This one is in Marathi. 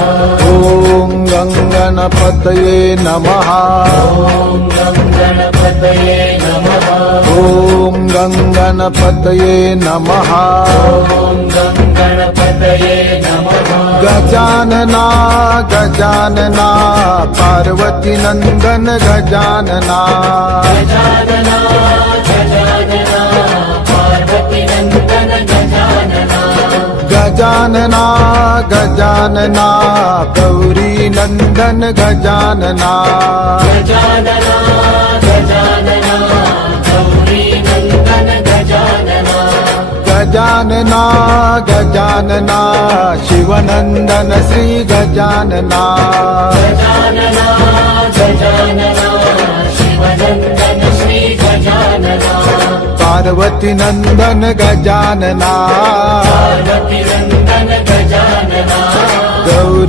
ॐ गङ्गणपतये नमः ॐ गणपतये नमः ॐ गङ्गणपतये नमः ॐ गणपतये नमः गजानना गजानना पार्वती नंदन गजानना गजानना गजानना पार्वती नंदन गजानना गजानना गजानना गौरी नंदन गजानना गजानना गजानना गौरी नंदन गजानना गजानना गजानना शिवनंदन श्री गजानना गजानना गजानना शिवनंदन श्री गजानना पार्वती नंदन गजानना पार्वती नंदन गजानना गौरी